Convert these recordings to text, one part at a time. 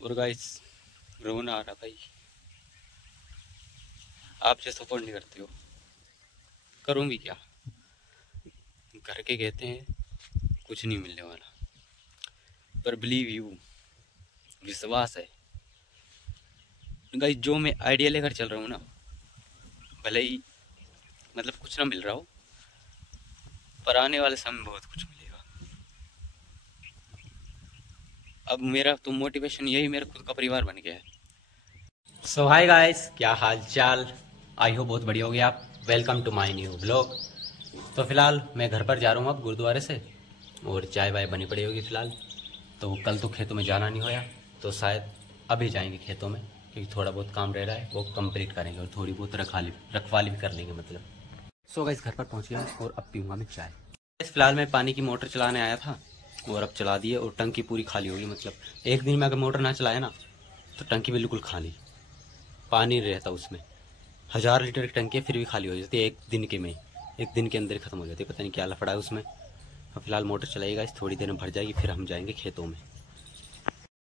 और गाइस रोना आ रहा भाई, आप जो सपोर्ट नहीं करते हो करूँ भी क्या। घर के कहते हैं कुछ नहीं मिलने वाला, पर बिलीव यू, विश्वास है गाइस, जो मैं आइडिया लेकर चल रहा हूँ ना, भले ही मतलब कुछ ना मिल रहा हो, पर आने वाले समय में बहुत कुछ मिलेगा। अब मेरा तो मोटिवेशन यही मेरा खुद का परिवार बन गया है। सो हाय गाइस, क्या हाल चाल। आई हो बहुत बढ़िया हो गया आप। Welcome to my new blog. तो फिलहाल मैं घर पर जा रहा हूँ अब गुरुद्वारे से, और चाय वाय बनी पड़ी होगी फिलहाल। तो कल तो खेतों में जाना नहीं होया, तो शायद अभी जाएंगे खेतों में, क्योंकि थोड़ा बहुत काम रह रहा है वो कंप्लीट करेंगे, और थोड़ी बहुत रखवाली भी कर लेंगे मतलब। सो गाइस घर पर पहुँच गया और अब पीऊँगा मैं चाय। फिलहाल मैं पानी की मोटर चलाने आया था और अब चला दिए, और टंकी पूरी खाली होगी। मतलब एक दिन में अगर मोटर ना चलाए ना तो टंकी बिल्कुल खाली, पानी नहीं रहता उसमें। 1000 लीटर की टंकी फिर भी खाली हो जाती है एक दिन के में, एक दिन के अंदर ही खत्म हो जाती है। पता नहीं क्या लफड़ा है उसमें। अब फिलहाल मोटर चलाएगा, इस थोड़ी देर में भर जाएगी, फिर हम जाएंगे खेतों में।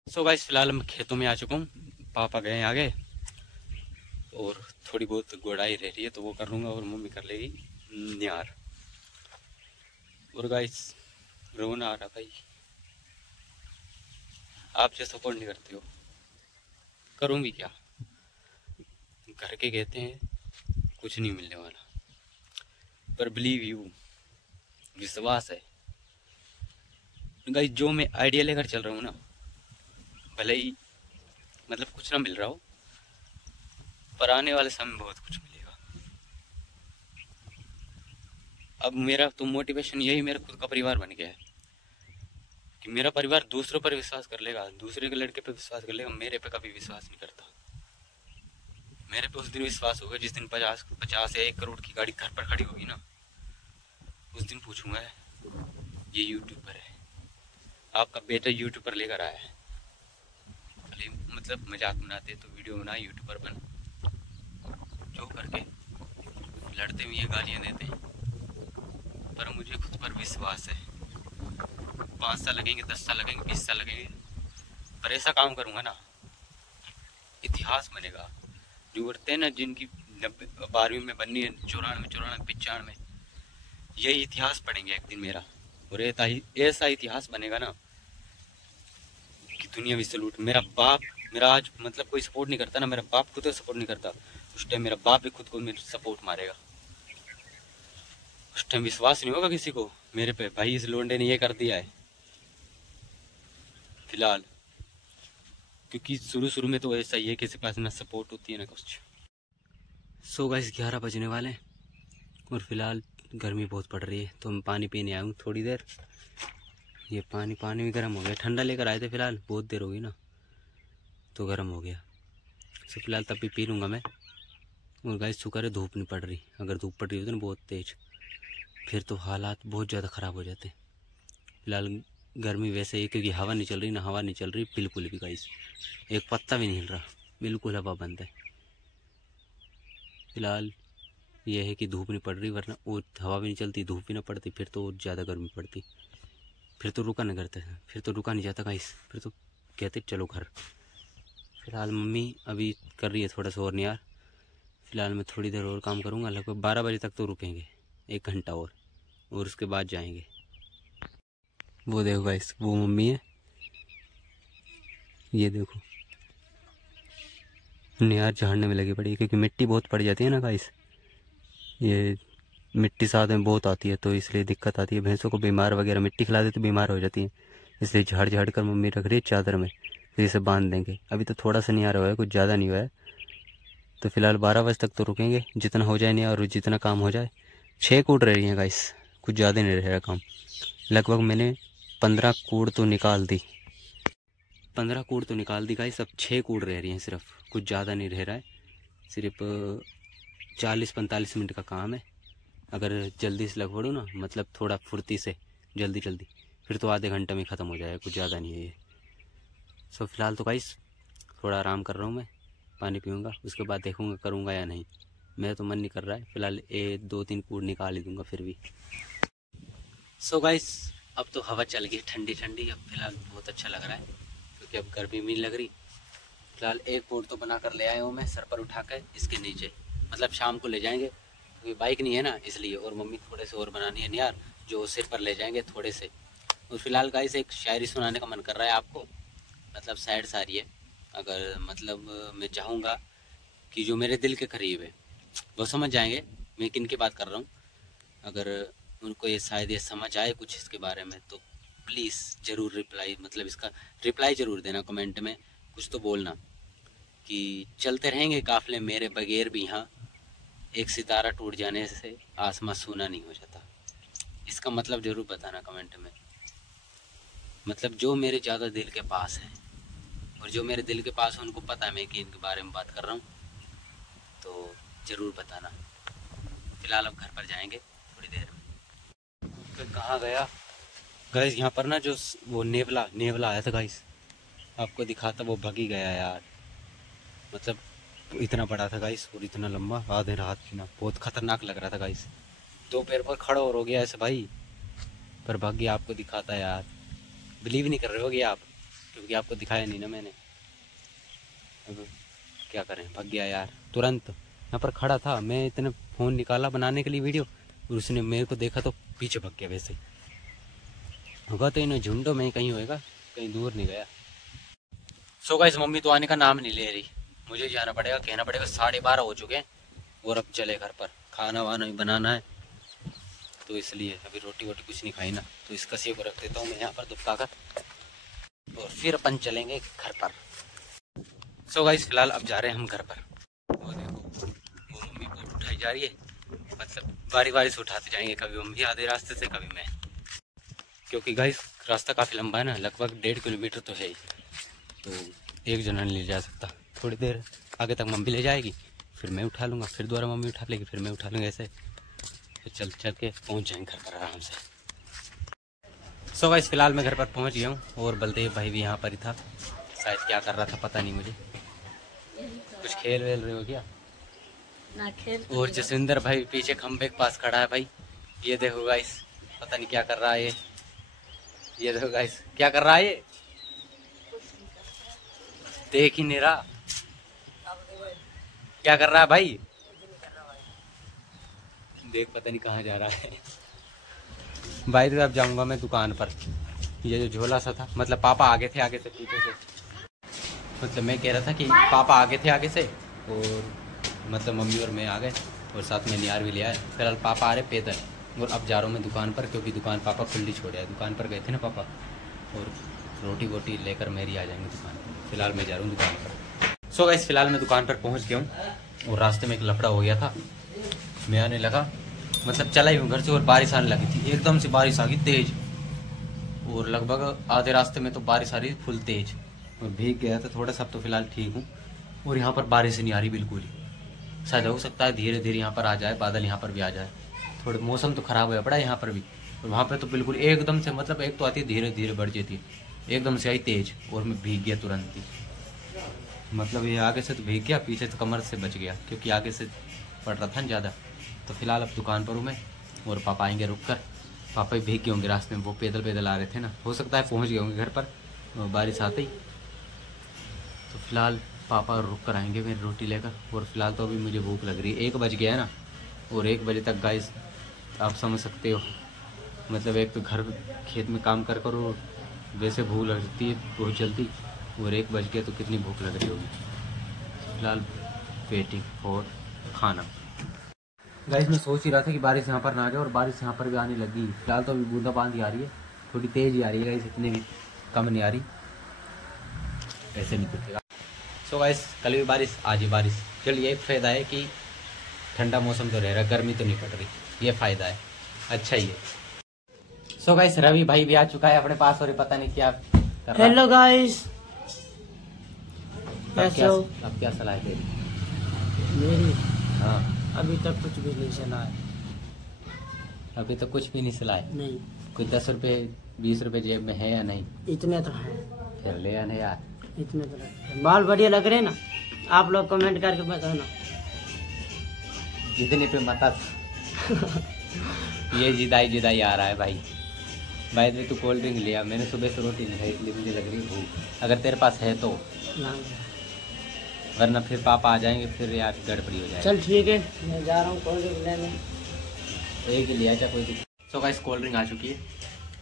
सो गाइस फिलहाल मैं खेतों में आ चुका हूँ, पापा गए आगे, और थोड़ी बहुत गोड़ाई रह रही है तो वो कर लूँगा, और मम्मी कर लेगी न्यार। और गाइस रोना आ रहा भाई, आप जो सपोर्ट नहीं करते हो करूँ भी क्या। घर के कहते हैं कुछ नहीं मिलने वाला, पर बिलीव यू, विश्वास है गाइस, जो मैं आइडिया लेकर चल रहा हूँ ना, भले ही मतलब कुछ ना मिल रहा हो, पर आने वाले समय में बहुत कुछ मिलेगा। अब मेरा तो मोटिवेशन यही मेरा खुद का परिवार बन गया है कि मेरा परिवार दूसरों पर विश्वास कर लेगा, दूसरे के लड़के पे विश्वास कर लेगा, मेरे पे कभी विश्वास नहीं करता। मेरे पे उस दिन विश्वास होगा जिस दिन 50 या 1 करोड़ की गाड़ी घर पर खड़ी होगी ना, उस दिन पूछूंगा ये यूट्यूबर है, आपका बेटा यूट्यूबर लेकर आया है, मतलब मजाक बनाते तो वीडियो बनाए यूट्यूबर बन, जो करके लड़ते हुए ये गालियाँ देते हैं, पर मुझे खुद पर विश्वास है। 5 साल लगेंगे, 10 साल लगेंगे, 20 साल लगेंगे, पर ऐसा काम करूँगा ना, इतिहास बनेगा। जो उड़ते हैं ना, जिनकी 12वीं में बननी है, 94, 95, यही इतिहास पढ़ेंगे एक दिन मेरा, और ऐसा इतिहास बनेगा ना कि दुनिया भी सलूट। मेरा बाप, मेरा आज मतलब कोई सपोर्ट नहीं करता ना, मेरा बाप खुद सपोर्ट नहीं करता, उस टाइम मेरा बाप भी खुद को मेरे सपोर्ट मारेगा। उस टाइम विश्वास नहीं होगा किसी को मेरे पे, भाई इस लोंडे ने ये कर दिया है फिलहाल, क्योंकि शुरू शुरू में तो ऐसा ही है, किसी पास ना सपोर्ट होती है ना कुछ। सो गाइस 11 बजने वाले हैं, और फिलहाल गर्मी बहुत पड़ रही है, तो मैं पानी पीने आया हूँ थोड़ी देर। ये पानी भी गर्म हो गया, ठंडा लेकर आए थे फिलहाल, बहुत देर हो गई ना तो गर्म हो गया। तो फिलहाल तब भी पी लूँगा मैं। और गाइस शुक्र है धूप नहीं पड़ रही, अगर धूप पड़ रही होती ना बहुत तेज, फिर तो हालात बहुत ज़्यादा ख़राब हो जाते। फिलहाल गर्मी वैसे ही, क्योंकि हवा नहीं चल रही ना, हवा नहीं चल रही बिल्कुल भी गाइस, एक पत्ता भी नहीं हिल रहा, बिल्कुल हवा बंद है। फिलहाल ये है कि धूप नहीं पड़ रही, वरना वो हवा भी नहीं चलती, धूप भी ना पड़ती, फिर तो और ज़्यादा गर्मी पड़ती, फिर तो रुका नहीं करते, फिर तो रुका नहीं जाता गाइस, फिर तो कहते चलो घर। फिलहाल मम्मी अभी कर रही है थोड़ा सा और नियार। फिलहाल मैं थोड़ी देर और काम करूँगा, लगभग 12 बजे तक तो रुकेंगे, 1 घंटा और उसके बाद जाएंगे। वो देखो गाइस, वो मम्मी है, ये देखो नियार झाड़ने में लगी पड़ी है, क्योंकि मिट्टी बहुत पड़ जाती है ना गाइस, ये मिट्टी साथ में बहुत आती है, तो इसलिए दिक्कत आती है। भैंसों को बीमार वगैरह मिट्टी खिला दे तो बीमार हो जाती है, इसलिए झाड़ झाड़ कर मम्मी रख रही है चादर में, फिर इसे बांध देंगे। अभी तो थोड़ा सा नियार हुआ है, कुछ ज़्यादा नहीं हुआ है, तो फिलहाल 12 बजे तक तो रुकेंगे, जितना हो जाए नहीं, और जितना काम हो जाए। 6 कूड़ रह रही हैं गाइस, कुछ ज़्यादा नहीं रह रहा काम। लगभग मैंने 15 कूड़ तो निकाल दी, 15 कूड़ तो निकाल दी गाइस, अब 6 कूड़ रह रही हैं सिर्फ, कुछ ज़्यादा नहीं रह रहा है, सिर्फ 40-45 मिनट का काम है। अगर जल्दी से लगवाड़ू ना, मतलब थोड़ा फुर्ती से जल्दी फिर तो आधे घंटे में ख़त्म हो जाएगा, कुछ ज़्यादा नहीं है ये। सो फिलहाल तो गाइस थोड़ा आराम कर रहा हूँ मैं, पानी पीऊँगा, उसके बाद देखूँगा करूँगा या नहीं। मेरा तो मन नहीं कर रहा है फिलहाल, 2-3 कूड़ निकाल ही दूँगा फिर भी। सो गाइस अब तो हवा चल गई ठंडी ठंडी, अब फिलहाल बहुत अच्छा लग रहा है, क्योंकि अब गर्मी भी नहीं लग रही, फिलहाल एक बोर्ड तो बना कर ले आया हूँ मैं सर पर उठा कर इसके नीचे, मतलब शाम को ले जाएंगे क्योंकि बाइक नहीं है ना इसलिए, और मम्मी थोड़े से और बनानी है यार जो सिर पर ले जाएंगे थोड़े से। और फिलहाल गाइस एक शायरी सुनाने का मन कर रहा है आपको, मतलब सैड शायरी है। अगर मतलब मैं चाहूँगा कि जो मेरे दिल के करीब है वो समझ जाएंगे मैं किन की बात कर रहा हूँ। अगर उनको ये शायद ये समझ आए कुछ इसके बारे में तो प्लीज़ ज़रूर रिप्लाई, मतलब इसका रिप्लाई ज़रूर देना कमेंट में, कुछ तो बोलना कि चलते रहेंगे काफ़िले मेरे बगैर भी यहाँ, एक सितारा टूट जाने से आसमां सूना नहीं हो जाता। इसका मतलब ज़रूर बताना कमेंट में। मतलब जो मेरे ज़्यादा दिल के पास है और जो मेरे दिल के पास है उनको पता है मैं कि इनके बारे में बात कर रहा हूँ, तो ज़रूर बताना। फ़िलहाल अब घर पर जाएंगे थोड़ी देर में। फिर कहाँ गया गाइस, यहाँ पर ना जो वो नेवला आया था गाइस, आपको दिखा था, वो भग ही गया यार। मतलब इतना बड़ा था गाइस और इतना लंबा, आधे हाथ की ना, बहुत खतरनाक लग रहा था गाइस। 2 पैर पर खड़ा और हो गया ऐसे भाई, पर भाग गया। आपको दिखाता यार, बिलीव नहीं कर रहे होगे आप क्योंकि आपको दिखाया नहीं ना मैंने। अब क्या करें, भाग गया यार तुरंत। यहाँ पर खड़ा था, मैं इतने फ़ोन निकाला बनाने के लिए वीडियो, और उसने मेरे को देखा तो पीछे भाग गया। वैसे होगा तो इन झुंडों में कहीं होएगा, कहीं दूर नहीं गया। सो गाइस मम्मी तो आने का नाम नहीं ले रही, मुझे जाना पड़ेगा, कहना पड़ेगा 12:30 हो चुके हैं और अब चले घर पर, खाना वाना भी बनाना है, तो इसलिए अभी रोटी वोटी कुछ नहीं खाई ना, तो इस कसिए को रख देता हूँ मैं यहाँ पर दुबका कर, और फिर अपन चलेंगे घर पर। सो गाइस फिलहाल अब जा रहे हैं हम घर पर। वो देखो वो मम्मी बोट उठाई जा रही है, मतलब बारी बारी से उठाते जाएंगे, कभी मम्मी आधे रास्ते से कभी मैं, क्योंकि गाइस रास्ता काफ़ी लंबा है ना, लगभग 1.5 किलोमीटर तो है ही, तो एक जना नहीं ले जा सकता। थोड़ी देर आगे तक मम्मी ले जाएगी, फिर मैं उठा लूँगा, फिर दोबारा मम्मी उठा लेगी, फिर मैं उठा लूँगा, ऐसे फिर चल चल के पहुँच जाएंगे घर पर आराम से। सो गाइस फिलहाल मैं घर पर पहुँच गया हूँ और बलदेव भाई भी यहाँ पर ही था, शायद क्या कर रहा था पता नहीं मुझे, कुछ खेल वेल रहे हो क्या ना खेल। और जसविंदर भाई पीछे खंबे के पास खड़ा है भाई, ये देखो गाइस पता नहीं क्या कर रहा है ये देखो गाइस क्या कर रहा है ये, देख ही नहीं रहा क्या कर रहा है भाई, देख पता नहीं कहाँ जा रहा है भाई। तो अब जाऊंगा मैं दुकान पर, ये जो झोला सा था, मतलब पापा आगे थे आगे से पीछे से, मतलब मैं कह रहा था कि पापा आगे थे आगे से और मतलब मम्मी और मैं आ गए और साथ में नियार भी ले आए। फिलहाल पापा आ रहे पैदल और अब जा रहा हूँ मैं दुकान पर, क्योंकि दुकान पापा खुली छोड़े है, दुकान पर गए थे ना पापा, और रोटी वोटी लेकर मेरी आ जाएंगे दुकान पर। फिलहाल मैं जा रहा हूँ दुकान पर। सो गाइस फिलहाल मैं दुकान पर पहुँच गया हूँ और रास्ते में एक लफड़ा हो गया था, मैं आने लगा, मतलब चला ही हूँ घर से और बारिश आने लगी थी, एकदम से बारिश आ गई तेज, और लगभग आधे रास्ते में तो बारिश आ रही थी फुल तेज, और भीग गया था थोड़ा सा। तो फिलहाल ठीक हूँ और यहाँ पर बारिश नहीं आ रही बिल्कुल ही, शायद हो सकता है धीरे धीरे यहाँ पर आ जाए, बादल यहाँ पर भी आ जाए, थोड़ा मौसम तो ख़राब हुआ पड़ा यहाँ पर भी, और वहाँ पे तो बिल्कुल एकदम से, मतलब एक तो आती है धीरे धीरे बढ़ जाती है, एकदम से आई तेज और मैं भीग गया तुरंत ही, मतलब ये आगे से तो भीग गया, पीछे तो कमर से बच गया क्योंकि आगे से पड़ रहा था ना ज़्यादा। तो फिलहाल अब दुकान पर हूँ मैं और पापा आएंगे रुक कर, पापा भी भीग गए होंगे रास्ते में, वो पैदल पैदल आ रहे थे ना, हो सकता है पहुँच गए होंगे घर पर बारिश आते ही। तो फिलहाल पापा रुक कर आएंगे मेरी रोटी लेकर, और फिलहाल तो अभी मुझे भूख लग रही है, 1 बज गया है ना, और 1 बजे तक गाइस आप समझ सकते हो, मतलब एक तो घर खेत में काम कर और वैसे भूख लगती है बहुत जल्दी, और 1 बज गया तो कितनी भूख लग रही होगी। फिलहाल वेटिंग फॉर खाना। गाइस मैं सोच ही रहा था कि बारिश यहाँ पर ना आ जाए, और बारिश यहाँ पर भी आने लगी। फिलहाल तो अभी बूंदाबांदी आ रही है, थोड़ी तेज़ ही आ रही है गाइस, इतनी भी कम नहीं आ रही, ऐसे नहीं कुछ। सो गाइस कल भी बारिश आज ही बारिश, चलिए एक फ़ायदा है कि ठंडा मौसम तो रह रहा है, गर्मी तो नहीं पड़ रही, ये फ़ायदा है, अच्छा ही है। सो गाइस रवि भाई भी आ चुका है अपने पास और पता नहीं क्या कर रहा है। हेलो गाइस, अब क्या सलाह है तेरी? मेरी हाँ अभी तक कुछ भी नहीं चला है। अभी तो कुछ भी नहीं सलाह है? नहीं। कोई 10 रुपये 20 रुपये जेब में है या नहीं? इतने तो है। फिर ले आने यार, इतने तो है। बाल बढ़िया लग रहे हैं ना, आप लोग कमेंट करके बताना। इतने पे मत ये जिदाई आ रहा है भाई। भाई तू कोल्ड ड्रिंक लिया, मैंने सुबह से रोटी नहीं खाई इसलिए मुझे लग रही है भूख, अगर तेरे पास है तो। वरना फिर पापा आ जाएंगे, फिर यार गड़बड़ी हो जाएगी। चल ठीक है, मैं जा रहा हूँ कोल्ड ड्रिंक लेने। एक ही लिया जा कोई दिक्कत। सो गाइस कोल्ड ड्रिंक आ चुकी है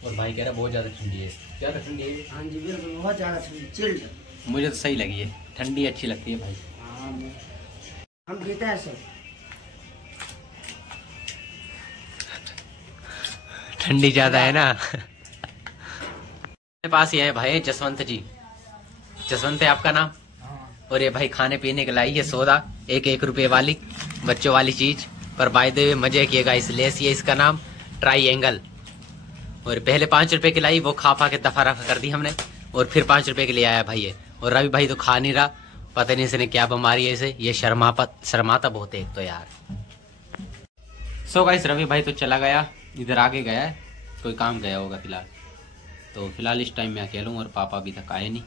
और भाई कह रहा बहुत ज़्यादा ठंडी है। ज़्यादा ठंडी है? हाँ जी बिल्कुल, बहुत ज़्यादा ठंडी, चिल्ड। मुझे तो सही लगी है, ठंडी अच्छी लगती है भाई। हाँ हम पीते हैं ऐसे, ठंडी ज़्यादा है ना। मेरे पास ये है भाई जसवंत जी। जसवंत है आपका नाम? और ये भाई खाने पीने के लाई है सोदा, 1 रुपए वाली बच्चों वाली चीज। पर बाय द वे मजे किएगा, इस लेस ये इसका नाम ट्राईएंगल। और पहले 5 रुपए की लाई, वो खा पा के दफा रफा कर दी हमने, और फिर 5 रुपए के लिए आया भाई ये। और रवि भाई तो खा नहीं रहा, पता नहीं इसने क्या बीमारी है इसे, ये शर्माता बहुत है एक तो यार। सो गाइस रवि भाई तो चला गया, इधर आगे गया है, कोई काम गया होगा फिलहाल। तो फिलहाल इस टाइम मैं अकेला हूँ और पापा अभी तक आए नहीं।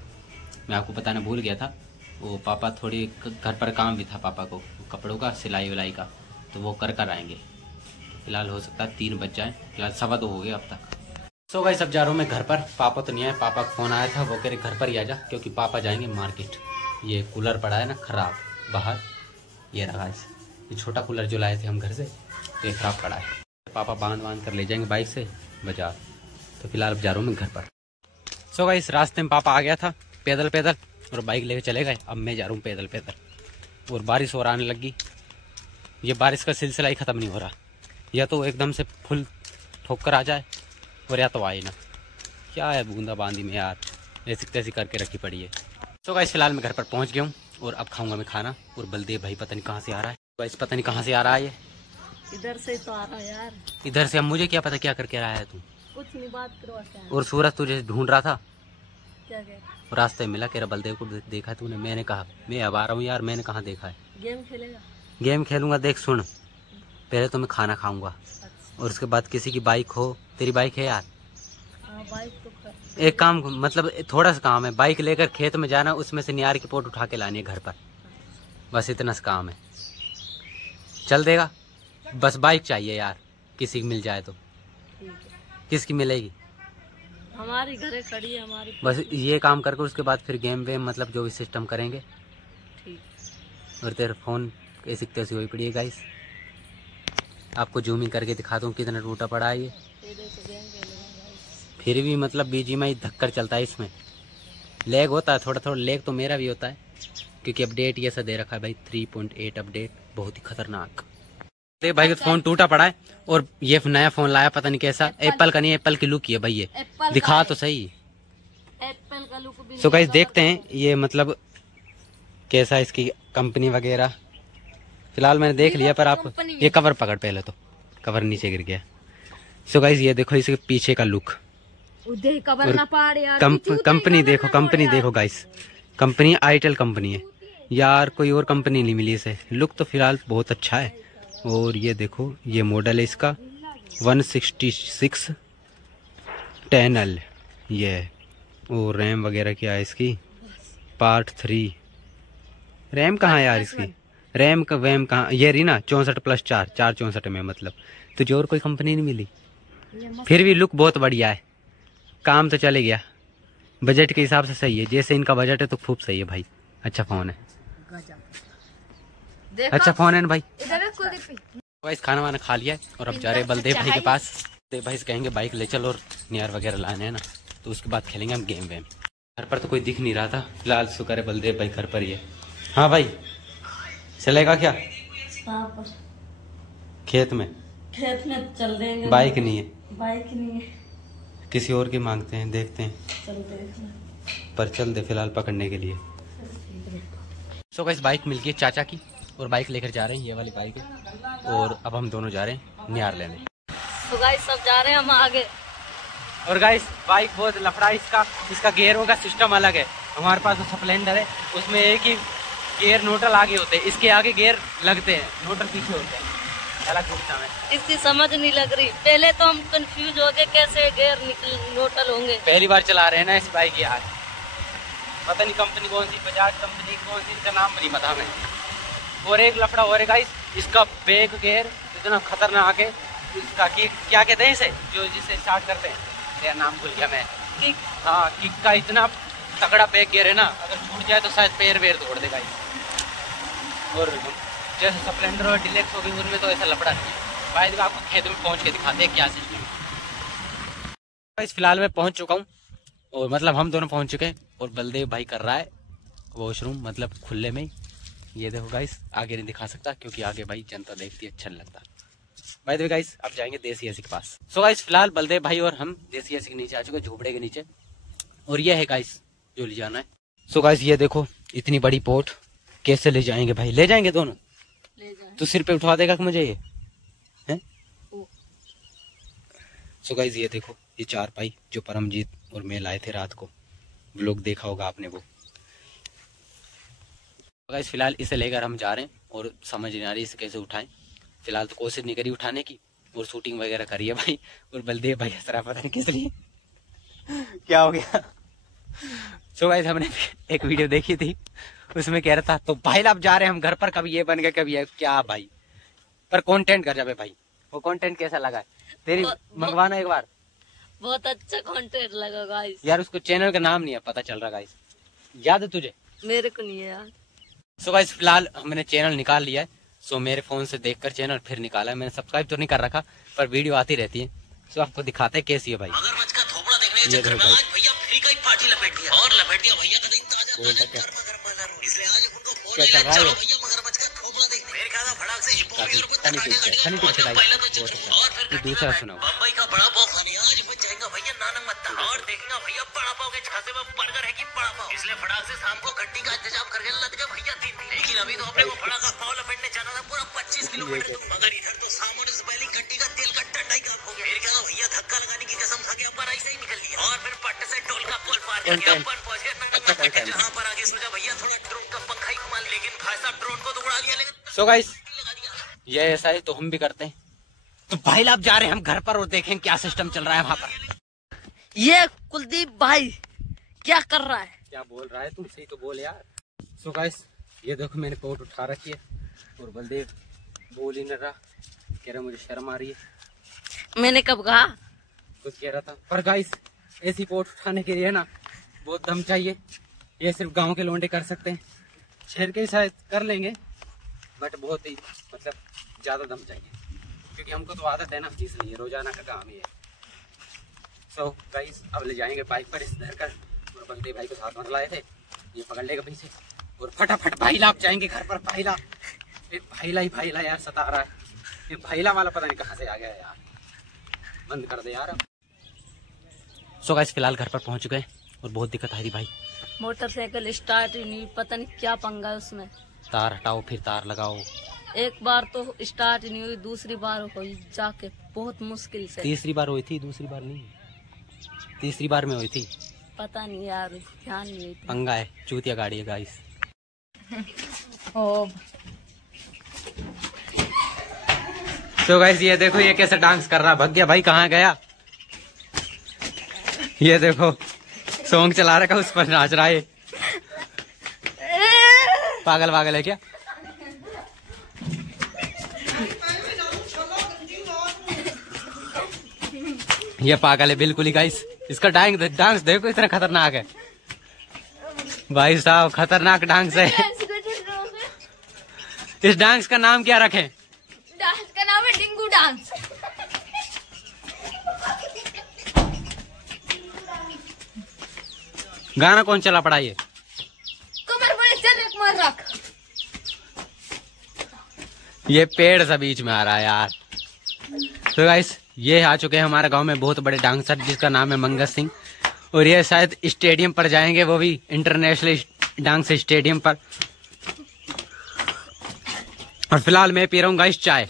मैं आपको बताना भूल गया था, वो पापा थोड़ी घर पर काम भी था पापा को, कपड़ों का सिलाई विलाई का, तो वो कर आएंगे। तो फिलहाल हो सकता है 3 बज जाए, फिलहाल 2:15 हो गए अब तक। सो गाइस सब जा रहा हूँ मैं घर पर, पापा तो नहीं आए। पापा का फ़ोन आया था, वो कह रहे घर पर ही आ जा, क्योंकि पापा जाएंगे मार्केट। ये कूलर पड़ा है ना खराब बाहर, ये रहा ये छोटा कूलर जो लाए थे हम घर से, तो ये खराब पड़ा है। पापा बांध कर ले जाएंगे बाइक से बाजार। तो फिलहाल अब जा रहा हूँ मैं घर पर। सो गाइस रास्ते में पापा आ गया था पैदल और बाइक लेके चले गए। अब मैं जा रहा हूँ पैदल और बारिश और आने लगी। ये बारिश का सिलसिला ही ख़त्म नहीं हो रहा, या तो एकदम से फुल ठोक कर आ जाए और या तो आए ना। क्या है बूंदाबांदी में यार, ऐसी तैसी करके रखी पड़ी है। तो गाइस फिलहाल मैं घर पर पहुँच गया हूँ और अब खाऊंगा मैं खाना। और बलदेव भाई पता नहीं कहाँ से आ रहा है, गाइस पता नहीं कहाँ से आ रहा है, ये इधर से तो आ रहा यार, इधर से। अब मुझे क्या पता क्या करके रहा है तू, कुछ नहीं, बात करो। और सूरज तुझे ढूंढ रहा था, क्या कह, रास्ते में मिला, कह रहा बलदेव को देखा तूने? मैंने कहा मैं अब आ रहा हूँ यार, मैंने कहाँ देखा है। गेम खेलेगा? गेम खेलूंगा, देख सुन, पहले तो मैं खाना खाऊंगा और उसके बाद किसी की बाइक हो, तेरी बाइक है यार? बाइक तो एक काम, मतलब थोड़ा सा काम है, बाइक लेकर खेत में जाना, उसमें से नियार की पोट उठा के लानी है घर पर, बस इतना सा काम है। चल देगा? बस बाइक चाहिए यार, किसी की मिल जाए तो। किसकी मिलेगी? हमारी घरे खड़ी है हमारी। बस ये काम करके उसके बाद फिर गेम वेम मतलब जो भी सिस्टम करेंगे। ठीक। और तेरा फोन ऐसी तैसी हुई पड़ी है गाइस, आपको जूमिंग करके दिखा दूँ कितना टूटा पड़ा है ये। फिर भी मतलब बीजीएमआई धक्कर चलता है इसमें, लैग होता है थोड़ा थोड़ा, लैग तो मेरा भी होता है क्योंकि अपडेट ये सा दे रखा है भाई 3.8 अपडेट, बहुत ही खतरनाक। देख भाई का फोन टूटा पड़ा है और ये नया फोन लाया पता नहीं कैसा, एप्पल का नहीं, एप्पल की लुक है भाई, ये दिखा तो सही एप्पल का लुक भी। सो गाइस देखते हैं ये मतलब कैसा इसकी कंपनी वगैरह। फिलहाल मैंने देख लिया, पर आप ये कवर पकड़, पहले तो कवर नीचे गिर गया। सो गाइस ये देखो इसके पीछे का लुक, कंपनी देखो, कंपनी देखो गाइस, कंपनी आईटेल कंपनी है यार, कोई और कंपनी नहीं मिली इसे। लुक तो फिलहाल बहुत अच्छा है। और ये देखो ये मॉडल है इसका 166 10L ये है। और रैम वगैरह क्या है इसकी, पार्ट 3। रैम कहाँ है यार इसकी, रैम का वैम कहाँ, ये रही ना 64+4 464 में, मतलब तुझे और कोई कंपनी नहीं मिली। फिर भी लुक बहुत बढ़िया है, काम तो चले गया, बजट के हिसाब से सही है, जैसे इनका बजट है तो खूब सही है भाई, अच्छा फ़ोन है, अच्छा फ़ोन है ना भाई। गाइस खाना वाना खा लिया है और अब जा रहे हैं बलदेव भाई के पास। बलदेव भाई से कहेंगे बाइक ले चल और नियर वगैरह लाने हैं ना, तो उसके बाद खेलेंगे हम गेम वेम। घर पर तो कोई दिख नहीं रहा था, फिलहाल शुक्र है बलदेव भाई घर पर ही है। हाँ भाई चलेगा क्या? खेत में चल देंगे, बाइक नहीं है, बाइक नहीं है, किसी और की मांगते हैं, देखते हैं, पर चल दे फिलहाल पकड़ने के लिए। सो गाइस बाइक मिल गई चाचा की और बाइक लेकर जा रहे हैं, ये वाली बाइक है। और अब हम दोनों जा रहे हैं नियार लेने। तो गाइस सब जा रहे हैं हम आगे। और गाइस बाइक बहुत लफड़ा, इसका गियरों का सिस्टम अलग है। हमारे पास तो स्प्लेंडर है, उसमें एक ही गियर न्यूट्रल आगे होते हैं, इसके आगे गियर लगते हैं, न्यूट्रल पीछे होते हैं, अलग सिस्टम है। इसकी समझ नहीं लग रही, पहले तो हम कंफ्यूज हो गए कैसे गियर न्यूट्रल होंगे। पहली बार चला रहे हैं ना इस बाइक यार, पता नहीं कंपनी कौन सी, बजाज कंपनी कौन सी, इसका नाम नहीं पता हमें। और एक लफड़ा हो रहा है गाइस, इसका बैक गियर इतना खतरनाक है, इसका किक क्या कहते हैं इसे, जो जिससे स्टार्ट करते हैं, यार नाम भूल गया मैं। किक, हाँ किक का इतना तगड़ा बैक गियर है ना, अगर छूट जाए तो शायद पैर वेर तोड़ देगा। और जैसे स्प्लेंडर और डिलेक्स होगी उनमें तो ऐसा लफड़ा नहीं है भाई। आपको खेत में पहुँच के दिखाते हैं क्या सिस्टम है। इस फिलहाल मैं पहुँच चुका हूँ और मतलब हम दोनों पहुँच चुके हैं और बलदेव भाई कर रहा है वॉशरूम मतलब खुले में। ये देखो गाइस, आगे नहीं दिखा सकता क्योंकि आगे भाई जनता देखती है, अच्छा नहीं लगता। भाई देखो गाइस, अब जाएंगे देसी एसी के पास। सो गाइस फिलहाल बलदेव भाई और हम देसी एसी के नीचे आ चुके, झोपड़े के नीचे। और ये है गाइस जो ले जाना है। सो गाइस ये देखो इतनी बड़ी पोट कैसे ले जाएंगे भाई? ले जाएंगे दोनों? तो सिर पे उठवा देगा कि मुझे ये है? सो गाइस ये देखो ये 4 पाई जो परमजीत और मैं लाए थे रात को, व्लॉग देखा होगा आपने वो। गाइस फिलहाल इसे लेकर हम जा रहे हैं और समझ नहीं आ रही इसे कैसे उठाएं। फिलहाल तो कोशिश नहीं करी उठाने की और शूटिंग वगैरह करी है भाई। और बलदेव भाई हंस रहा, पता नहीं किस लिए, क्या हो गया। सो गाइस हमने एक वीडियो देखी थी, उसमें कह रहा था तो भाई अब जा रहे हैं हम घर पर, कभी ये बन गया कभी ये, क्या भाई। पर कंटेंट कर जावे भाई। वो कंटेंट कैसा लगा तेरी? मंगवाना एक बार। बहुत अच्छा कंटेंट लगा गाइस। यार उसको चैनल का नाम नहीं है पता चल रहा गाइस, याद है तुझे? मेरे को नहीं है यार। सो गाइस फिलहाल हमने चैनल निकाल लिया है। सो मेरे फोन से देखकर चैनल फिर निकाला है मैंने। सब्सक्राइब तो नहीं कर रखा पर वीडियो आती रहती है। सो आपको दिखाते हैं कैसी है भाई। मगरमच्छ का थोपड़ा देखने के चक्कर में आज भैया फ्री का ही पार्टी लपेट दिया और लपेट दिया भैया कहीं ताजा ताजा। इसलिए आज उनको बोल रहे हैं चलो भैया मगरमच्छ का थोपड़ा देखने। मेरे ख्याल में फटाक से हिप्पो और फिर दूसरा सुनाओ। बम्बई का बड़ा पाव खाने आज बच जाएगा भैया नानक मत्ता और देखना भैया बड़ा पाव के छाते में बर्गर है कि बड़ा पाव। इसलिए फटाक से शाम को गड्डी का इंतजाम करके लग गए भैया 3 दिन। लेकिन अभी तो अपने को फटाक का पाव लपेटने जाना था पूरा 25 किलोमीटर दूर, मगर इधर तो सामने से पहले गड्डी का तेल का डंडा ही गायब हो गया। फिर क्या भैया धक्का लगाने की कसम खा के अपन ऐसे ही निकल लिया और फिर पट्टे से टोल का पुल पार करके अपन पहुंच गए नंगनपट्टे, जहां पर आगे सोचा भैया थोड़ा ड्रोन का पंखा ही घुमा, लेकिन भाई साहब ड्रोन को तो उड़ा लिया। लेकिन सो गाइस ये ऐसा है तो हम भी करते हैं। तो भाई आप जा रहे हैं हम घर पर और देखें क्या सिस्टम चल रहा है वहाँ पर। ये कुलदीप भाई क्या कर रहा है? क्या बोल रहा है तुम? सही तो बोल यार। सो गाइस ये देखो मैंने पोट उठा रखी है और बलदेव बोल ही नहीं रहा, कह रहा मुझे शर्म आ रही है। मैंने कब कहा? कुछ कह रहा था। पर गाइस ऐसी पोट उठाने के लिए ना बहुत दम चाहिए। ये सिर्फ गांव के लोंडे कर सकते हैं, शहर के शायद कर लेंगे बट बहुत ही मतलब ज्यादा दम चाहिए क्योंकि हमको तो आदत है ना, इसलिए रोजाना का काम ही है। सो गाइस अब ले जाएंगे बाइक पर इस धर कर और बलदेव भाई को साथ में लाए थे, ये पकड़ लेगा पीछे और फटाफट भाईला आप जाएंगे घर पर। भाईला भाईला यार सता रहा है ये भाईला वाला, पता नहीं कहाँ से आ गया यार, बंद कर दे यार। सो गाइस फिलहाल घर पर पहुंच गए और बहुत दिक्कत आ रही भाई। मोटरसाइकिल स्टार्ट ही नहीं, पता नहीं क्या पंगा है उसमें। तार हटाओ फिर तार लगाओ। एक बार तो स्टार्ट ही नहीं हुई, दूसरी बार हुई जाके बहुत मुश्किल से। तीसरी बार हुई थी, दूसरी बार नहीं, तीसरी बार में हुई थी। पता नहीं यार, ध्यान नहीं हुई। पंगा है, चूतिया गाड़ी है गाइस। तो गाइस ये देखो ये कैसे डांस कर रहा, भग गया भाई, कहाँ गया? ये देखो सॉन्ग चला रखा उस पर नाच रहा है। पागल पागल है क्या? ये पागल है बिल्कुल ही गाइस। इसका डांस देखो इतना खतरनाक है भाई साहब, खतरनाक डांस है। इस डांस का नाम क्या रखें? डांस का नाम है डिंगू डांस। गाना कौन चला पड़ा ये? कमर बड़े चल मार रख। ये पेड़ सा बीच में आ रहा है यार। तो गाइस ये आ चुके हैं हमारे गांव में बहुत बड़े डांसर जिसका नाम है मंगत सिंह, और ये शायद स्टेडियम पर जाएंगे, वो भी इंटरनेशनल डांस स्टेडियम पर। और फिलहाल मैं पी रहा हूँ गाइस चाय।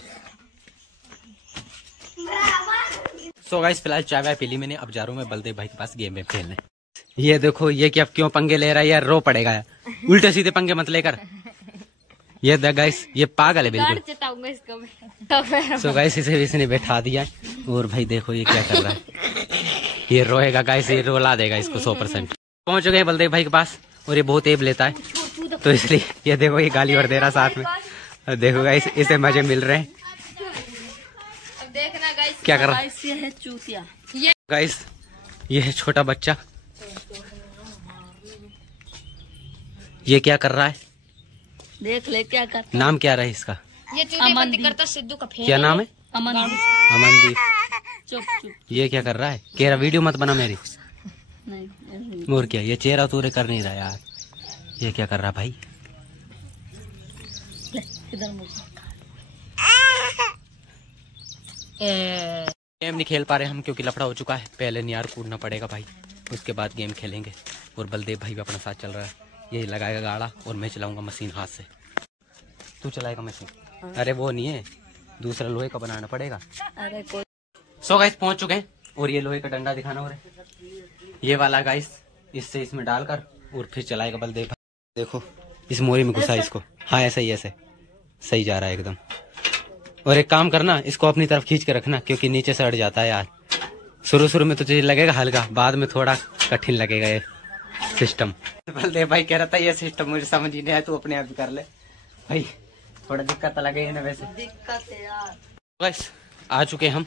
सो गाइस फिलहाल चाय वाय पी ली मैंने, अब जा रहा हूँ मैं बलदेव भाई के पास गेम में खेलने। ये देखो ये क्या क्यों पंगे ले रहा है यार, रो पड़ेगा यार, उल्टे सीधे पंगे मत लेकर। ये गाइस ये पागल है बिल्कुल। सो गाइस इसे इसने बैठा दिया और भाई देखो ये क्या कर रहा है, ये रोएगा गाइस, ये रोला देगा इसको 100%। पहुंच चुके हैं बलदेव भाई के पास और ये बहुत एब लेता है तो इसलिए ये देखो ये गाली और दे रहा साथ में। देखो गाइस इसे मजे मिल रहे हैं। देखना गाइस क्या कर रहा है? ये है चूतिया। गाइस ये है छोटा बच्चा, ये क्या कर रहा है? देख ले क्या करता। नाम क्या रहा इसका? ये चूतियापंती करता सिद्धू का फेन। क्या नाम है? अमनदीप। चुप चुप। ये क्या कर रहा है? कह रहा वीडियो मत बना मेरी। नहीं और क्या, ये चेहरा तूरे कर नहीं रहा यार। ये क्या कर रहा भाई? इधर मुझे गेम नहीं खेल पा रहे हम क्योंकि लफड़ा हो चुका है। पहले नियार कूदना पड़ेगा भाई, उसके बाद गेम खेलेंगे। और बलदेव भाई भी अपना साथ चल रहा है। ये लगाएगा गाड़ा और मैं चलाऊंगा मशीन हाथ से। तू चलाएगा मशीन? अरे वो नहीं है, दूसरा लोहे का बनाना पड़ेगा। अरे कोई। सो गाइस पहुंच चुके हैं और ये लोहे का डंडा दिखाना हो रहा है। ये वाला गाइस, इससे इसमें डालकर और फिर चलाएगा बलदेव भाई। देखो इस मोरी में घुसा इसको। हाँ ऐसे ही, ऐसे सही जा रहा है एकदम। और एक काम करना, इसको अपनी तरफ खींच के रखना क्योंकि नीचे से अड़ जाता है यार। शुरू में तो तुझे लगेगा हल्का, बाद में थोड़ा कठिन लगेगा ये सिस्टम। बलदेव भाई कह रहा था ये सिस्टम मुझे समझ ही नहीं आया, तू अपने आप ही कर ले भाई। थोड़ा दिक्कत तो लगेगी ना वैसे। दिक्कत है यार। बस आ चुके हम,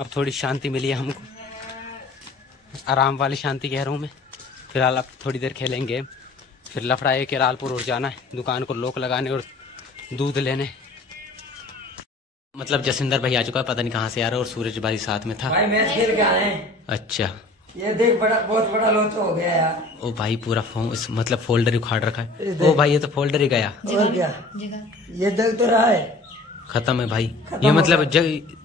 अब थोड़ी शांति मिली है हमको, आराम वाली शांति कह रहा हूँ मैं। फिलहाल अब थोड़ी देर खेलेंगे, फिर लफड़ाए के लालपुर और जाना है दुकान को लोक लगाने और दूध लेने। मतलब जसिंदर भाई आ चुका है, पता नहीं कहाँ से आ रहा है, और सूरज भाई साथ में था। भाई मैच खेल के आए हैं। अच्छा ये देख बहुत बड़ा लॉस हो गया यार। ओ भाई पूरा मतलब फोल्डर ही उखाड़ रखा है। ओ भाई ये तो फोल्डर ही गया। और क्या, ये देख तो रहा है खत्म है भाई। ये मतलब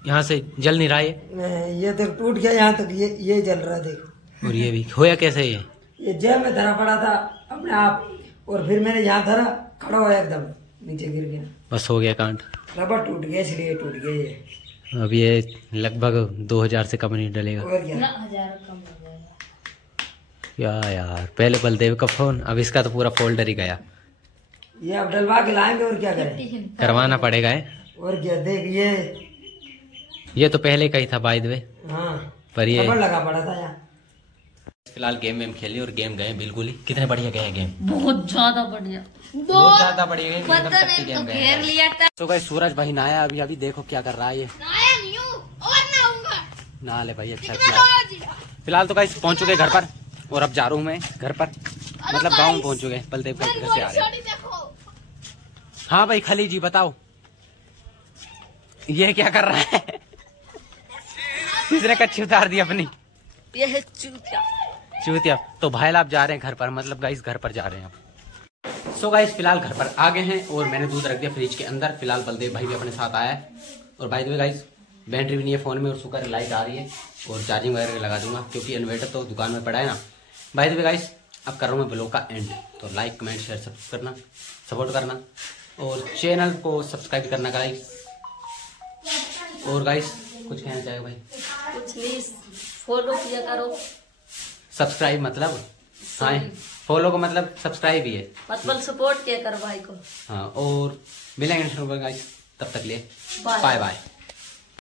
यहाँ से जल नहीं रहा ये तो टूट गया यहाँ तक, ये जल रहा देख। और ये भी होया कैसे? ये जय में धरा पड़ा था अपने आप, और फिर मैंने यहाँ धरा, खड़ा हुआ एकदम नीचे गिर गया। बस हो गया कांड, रबर टूट गया इसलिए टूट गया ये। अब ये लगभग 2000 से कम नहीं डलेगा। और क्या, 1000 कम हो जाएगा। क्या यार, पहले बलदेव का फोन, अब इसका तो पूरा फोल्डर ही गया। ये अब डलवा के लाएंगे और क्या करें, करवाना पड़ेगा है। और क्या, देख ये तो पहले का ही था बाय द वे। हाँ पर ये रबर लगा पड़ा था यहाँ। फिलहाल गेम खेली और गेम गए बिल्कुल ही। कितने बढ़िया गए गेम, बहुत ज्यादा बढ़िया। बहुत ज्यादा बढ़िया गए, एकदम पता टट्टी नहीं गेम तो गए। घेर लिया था। तो गाइस सूरज भाई नहाया अभी अभी, देखो क्या कर रहा है ये। नहाया नहीं हूँ और नहाऊंगा। नहा ले भाई, अच्छा कितना किया। रोज। फिलहाल तो गाइस पहुंच चुके घर पर, और अब जा रहा हूँ मैं घर पर, मतलब गाँव में पहुंच चुके। बलदेव भाई घर से आ रहे हैं। देखो हाँ भाई खली जी बताओ, ये क्या कर रहा है? किसने कच्ची उतार दी अपनी? ये है चूतिया। चूतिया। तो भाई आप जा रहे हैं घर पर, मतलब गाइस घर पर जा रहे हैं अब। सो गाइस फिलहाल घर पर आ गए हैं और मैंने दूध रख दिया फ्रिज के अंदर। फिलहाल बलदेव भाई भी अपने साथ आया है। और by the way guys battery भी नहीं है फोन में, और सुकर लाइट आ रही है, और चार्जिंग वगैरह लगा दूंगा क्योंकि इन्वर्टर तो दुकान में पड़ा है ना। बाय द वे गाइस अब कर रहा हूँ मैं ब्लॉग का एंड, तो लाइक कमेंट शेयर सब्सक्राइब करना, सपोर्ट करना, और चैनल को सब्सक्राइब करना गाइस। और गाइस कुछ कहना चाहे भाई? कुछ नहीं, फॉलो किया करो। सब्सक्राइब मतलब, हाँ फॉलो का मतलब सब्सक्राइब ही है, मतलब सपोर्ट किया करो भाई को। हाँ। और मिलेंगे गाइस, तब तक लिए बाय बाय बाय।